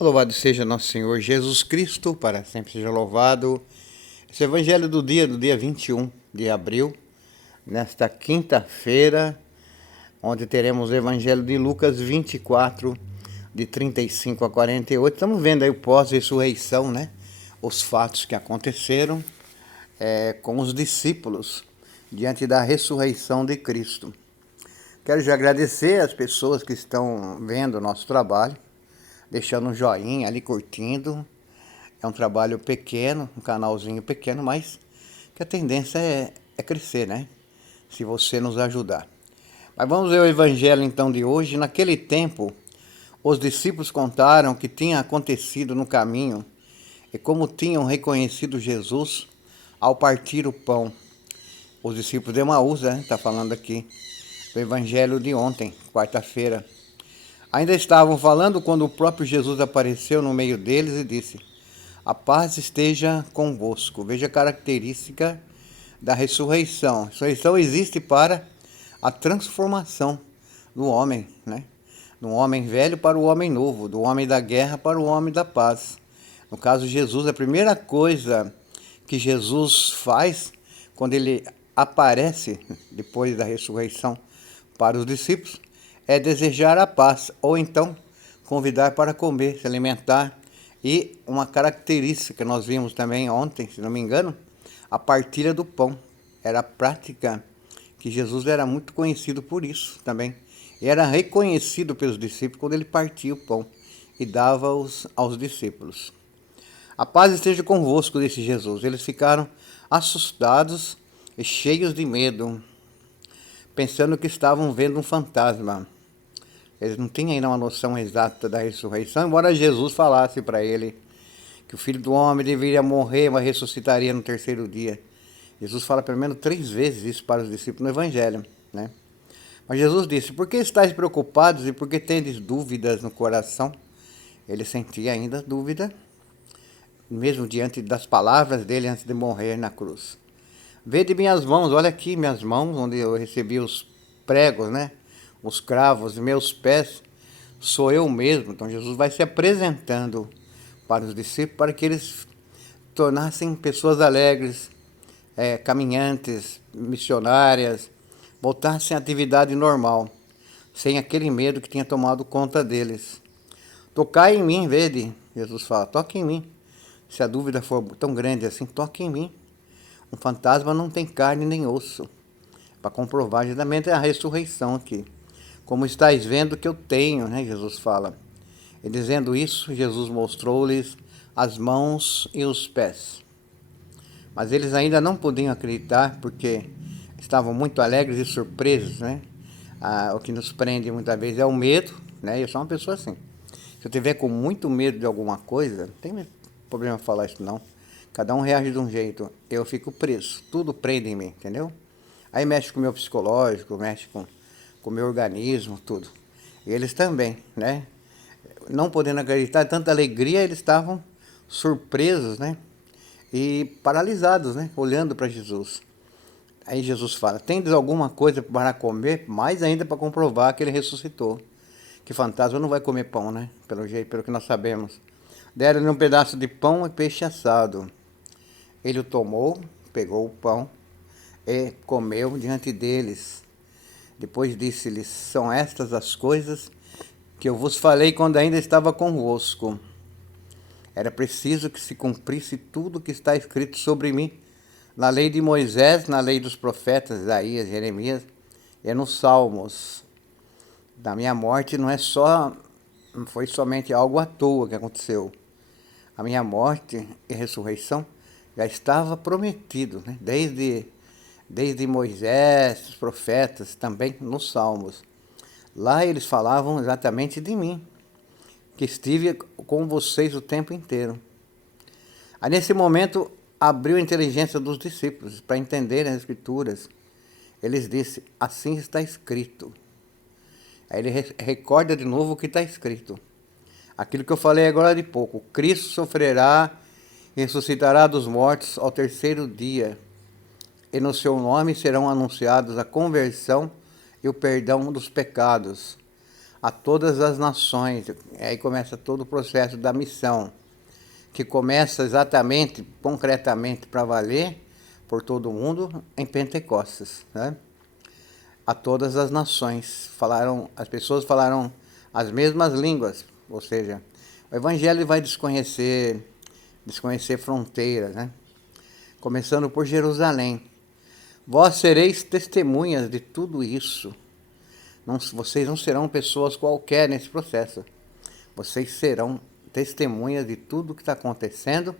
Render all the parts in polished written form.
Louvado seja nosso Senhor Jesus Cristo, para sempre seja louvado. Esse evangelho do dia 21 de abril, nesta quinta-feira, onde teremos o evangelho de Lucas 24, de 35 a 48. Estamos vendo aí o pós-ressurreição, né? Os fatos que aconteceram com os discípulos diante da ressurreição de Cristo. Quero já agradecer as pessoas que estão vendo o nosso trabalho, deixando um joinha ali, curtindo. É um trabalho pequeno, um canalzinho pequeno, mas que a tendência é crescer, né? Se você nos ajudar. Mas vamos ver o evangelho então de hoje. Naquele tempo, os discípulos contaram o que tinha acontecido no caminho e como tinham reconhecido Jesus ao partir o pão. Os discípulos de Emaús, né? Está falando aqui do evangelho de ontem, quarta-feira. Ainda estavam falando quando o próprio Jesus apareceu no meio deles e disse: a paz esteja convosco. Veja a característica da ressurreição. A ressurreição existe para a transformação do homem, né? Do homem velho para o homem novo, do homem da guerra para o homem da paz. No caso de Jesus, a primeira coisa que Jesus faz quando ele aparece depois da ressurreição para os discípulos é desejar a paz, ou então convidar para comer, se alimentar. E uma característica que nós vimos também ontem, se não me engano, a partilha do pão. Era a prática que Jesus era muito conhecido por isso também. E era reconhecido pelos discípulos quando ele partia o pão e dava aos discípulos. A paz esteja convosco, disse Jesus. Eles ficaram assustados e cheios de medo, pensando que estavam vendo um fantasma. Eles não tinham ainda uma noção exata da ressurreição, embora Jesus falasse para ele que o Filho do Homem deveria morrer, mas ressuscitaria no terceiro dia. Jesus fala pelo menos 3 vezes isso para os discípulos no Evangelho, né? Mas Jesus disse: por que estáis preocupados e por que tendes dúvidas no coração? Ele sentia ainda dúvida, mesmo diante das palavras dele antes de morrer na cruz. Vede minhas mãos, olha aqui minhas mãos, onde eu recebi os pregos, né? Os cravos, meus pés, sou eu mesmo. Então Jesus vai se apresentando para os discípulos para que eles tornassem pessoas alegres, caminhantes, missionárias, voltassem à atividade normal, sem aquele medo que tinha tomado conta deles. Tocai em mim, vede, Jesus fala, toque em mim. Se a dúvida for tão grande assim, toque em mim. Um fantasma não tem carne nem osso. Para comprovar, justamente é a ressurreição aqui. Como estáis vendo que eu tenho, né? Jesus fala. E dizendo isso, Jesus mostrou-lhes as mãos e os pés. Mas eles ainda não podiam acreditar, porque estavam muito alegres e surpresos, né? O que nos prende muitas vezes é o medo, né? Eu sou uma pessoa assim. Se eu tiver com muito medo de alguma coisa, não tem problema falar isso não. Cada um reage de um jeito. Eu fico preso. Tudo prende em mim, entendeu? Aí mexe com o meu psicológico, mexe com o meu organismo, tudo. E eles também, né? Não podendo acreditar, tanta alegria, eles estavam surpresos, né? E paralisados, né? Olhando para Jesus. Aí Jesus fala: tendes alguma coisa para comer? Mais ainda para comprovar que ele ressuscitou. Que fantasma não vai comer pão, né? Pelo jeito, pelo que nós sabemos. Deram-lhe um pedaço de pão e peixe assado. Ele o tomou, pegou o pão e comeu diante deles. Depois disse-lhes: são estas as coisas que eu vos falei quando ainda estava convosco. Era preciso que se cumprisse tudo o que está escrito sobre mim, na lei de Moisés, na lei dos profetas Isaías, Jeremias e nos Salmos. Da minha morte não foi somente algo à toa que aconteceu. A minha morte e ressurreição já estava prometido, né? Desde Moisés, os profetas, também nos Salmos. Lá eles falavam exatamente de mim, que estive com vocês o tempo inteiro. Aí nesse momento abriu a inteligência dos discípulos para entenderem as escrituras. Eles disseram: assim está escrito. Aí ele recorda de novo o que está escrito. Aquilo que eu falei agora de pouco: Cristo sofrerá e ressuscitará dos mortos ao terceiro dia, e no seu nome serão anunciados a conversão e o perdão dos pecados a todas as nações. Aí começa todo o processo da missão, que começa exatamente, concretamente, para valer por todo mundo em Pentecostes, né? A todas as nações. As pessoas falaram as mesmas línguas, ou seja, o evangelho vai desconhecer fronteiras, né? Começando por Jerusalém. Vós sereis testemunhas de tudo isso. Vocês não serão pessoas qualquer nesse processo. Vocês serão testemunhas de tudo que está acontecendo.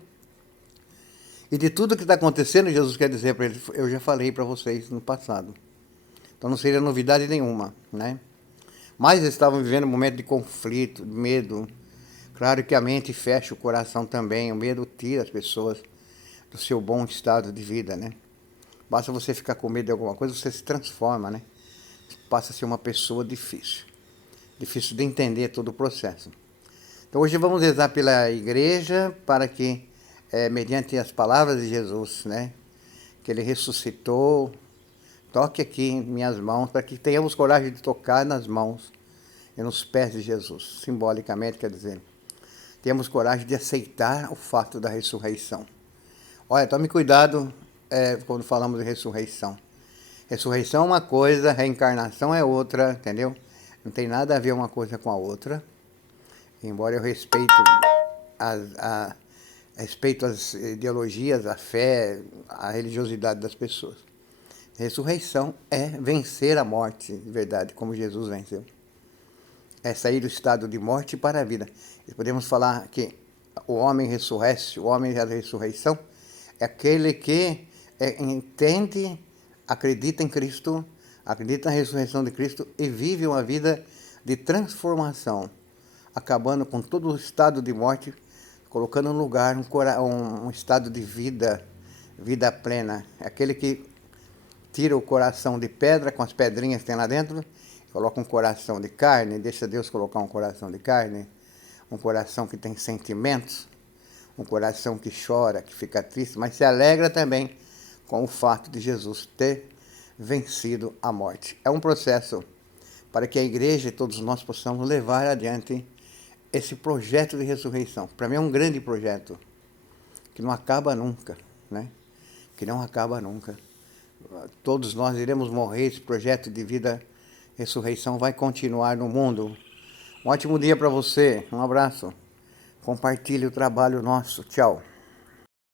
E de tudo que está acontecendo, Jesus quer dizer para eles, eu já falei para vocês no passado. Então não seria novidade nenhuma, né? Mas eles estavam vivendo um momento de conflito, de medo. Claro que a mente fecha o coração também. O medo tira as pessoas do seu bom estado de vida, né? Basta você ficar com medo de alguma coisa, você se transforma, né? Passa a ser uma pessoa difícil. Difícil de entender todo o processo. Então hoje vamos rezar pela igreja para que, mediante as palavras de Jesus, né? Que ele ressuscitou, toque aqui em minhas mãos, para que tenhamos coragem de tocar nas mãos e nos pés de Jesus. Simbolicamente, quer dizer, tenhamos coragem de aceitar o fato da ressurreição. Olha, tome cuidado quando falamos de ressurreição. Ressurreição é uma coisa, reencarnação é outra, entendeu? Não tem nada a ver uma coisa com a outra. Embora eu respeito as ideologias, a fé, a religiosidade das pessoas. Ressurreição é vencer a morte, de verdade, como Jesus venceu. É sair do estado de morte para a vida. E podemos falar que o homem ressurrece, o homem da ressurreição, é aquele que entende, acredita em Cristo, acredita na ressurreição de Cristo e vive uma vida de transformação, acabando com todo o estado de morte, colocando no lugar um estado de vida plena. É aquele que tira o coração de pedra com as pedrinhas que tem lá dentro, coloca um coração de carne, deixa Deus colocar um coração de carne, um coração que tem sentimentos, um coração que chora, que fica triste, mas se alegra também com o fato de Jesus ter vencido a morte. É um processo para que a igreja e todos nós possamos levar adiante esse projeto de ressurreição. Para mim é um grande projeto, que não acaba nunca, né? Que não acaba nunca. Todos nós iremos morrer, esse projeto de vida, ressurreição vai continuar no mundo. Um ótimo dia para você, um abraço. Compartilhe o trabalho nosso. Tchau.